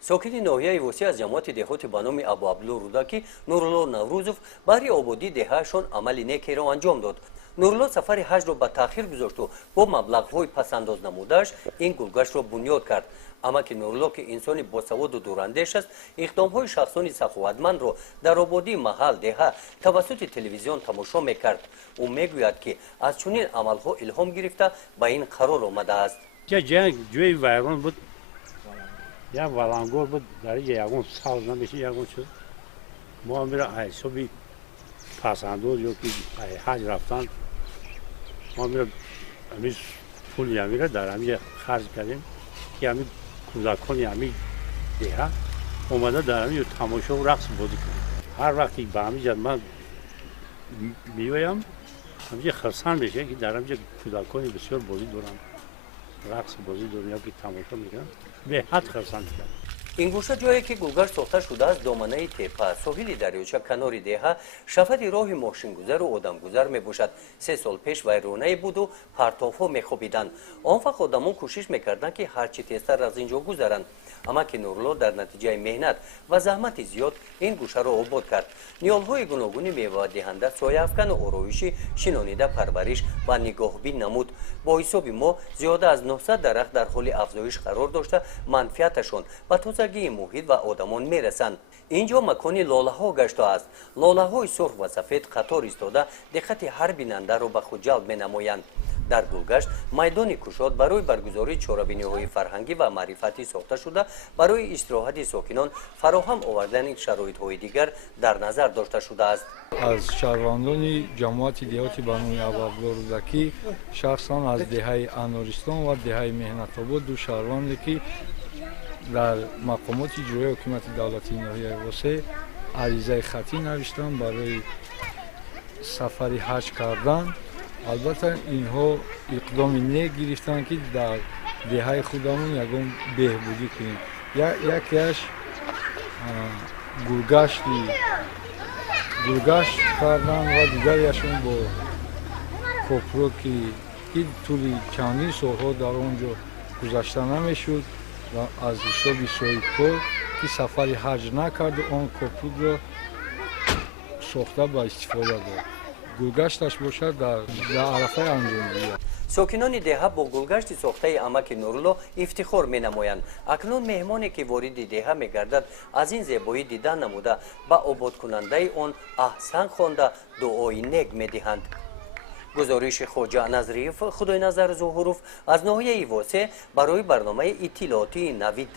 ساکنین ناحیه وسیع از جماعت دهاتی به نام ابو عبدالله رودکی نورالله نوروزوف برای آبادی دههشان عمل نیکی را انجام داد. نورالله سفر حج را به تاخیر گذاشت و با مبلغ‌های پس‌انداز نموده‌اش این گلگشت را بنیاد کرد. اما که نورالله که انسانی باسواد و دوراندیش است، اقدام‌های شخصانی سخاوتمند را در آبادی محل دهه توسط تلویزیون تماشا می‌کرد. او می‌گوید که از چنین عمل‌ها الهام گرفته به این قرار آمده است. جنگ جوی ویران بود، یا ولنگور بود، در یگان سال نمیشه یگان شد. ما میره حسابی پسنداز یا که حج رفتن، ما میره همیز پول میره در همیشه خرج کردیم که همین کودکان همین دیگه اومده در همیشه تماشا و رقص بازی کنیم. هر وقتی به همیشه من میویم همیشه خرسان بشه که در همیشه کودکانی بسیار بازی دارن، رقص بازی دارن یا که تماشا میکنن، به حد خرسان میکنن. این گوشه جایی که گلگشت ساخته شده است دامنه تپه ساحل دریاچه کنار دهه شفت راه ماشینگذر و آدمگذر میباشد. 3 سال پیش ویرانه بود و پرتاب‌ها میخوابیدند. آن وقت آدمان کوشش میکردند که هرچی تیزتر از اینجا گذرند. اما که نورالله در نتیجه مهنت و زحمت زیاد این گوشه را آباد کرد. نیال‌های گوناگون میوه دهنده سایه افکن و آرایشی شنانیده پرورش و نگاهبین نمود. با حساب ما زیاده از 900 درخت در حال افزایش قرار داشته منفعتشان به تازگی محیط و آدمان میرسند. اینجا مکان لاله ها گشته است. لاله های سرخ و سفید قطار ایستاده دقت هر بیننده را به خود جلب می نمایند. در گلگشت میدان کشاد برای برگزاری چهاربینی‌های فرهنگی و معرفتی ساخته شده برای استراحت ساکنان فراهم آوردن شرایط‌های دیگر در نظر داشته شده است. از شهروندان جماعت دهاتی به نام ابو عبدالله رودکی شخصان از دهه انارستان و دهه مهنت‌آباد دو شهروندی که در مقامات اجرایی حکومت دولتی ناحیه وسیع عریضه خطی نوشتن برای سفر حج کردن. البته اینها اقدام نیک گرفتن که در دهه خودمون یکم بهبودی کنیم. یکیش گلگشت کردن و دیگریشون با کوپرو که طول چندین سالها در اونجا گذشته نمیشد و از حساب صاحبکار که سفر حج نکرد و آن کوپرو را ساخته به استفاده داد. گلگشتش باشد در عرفه انجام گیرد. ساکنان دهه با گلگشت ساخته امک نورالله افتخار می نمایند. اکنون مهمانی که وارد دهه می گردد از این زیبایی دیدن نموده به آباد کننده آن احسن خوانده دعای نیک می دهند. گزارش خواجه نظریف خدای نظر ظهوروف از ناحیه واسع برای برنامه اطلاعاتی نوید.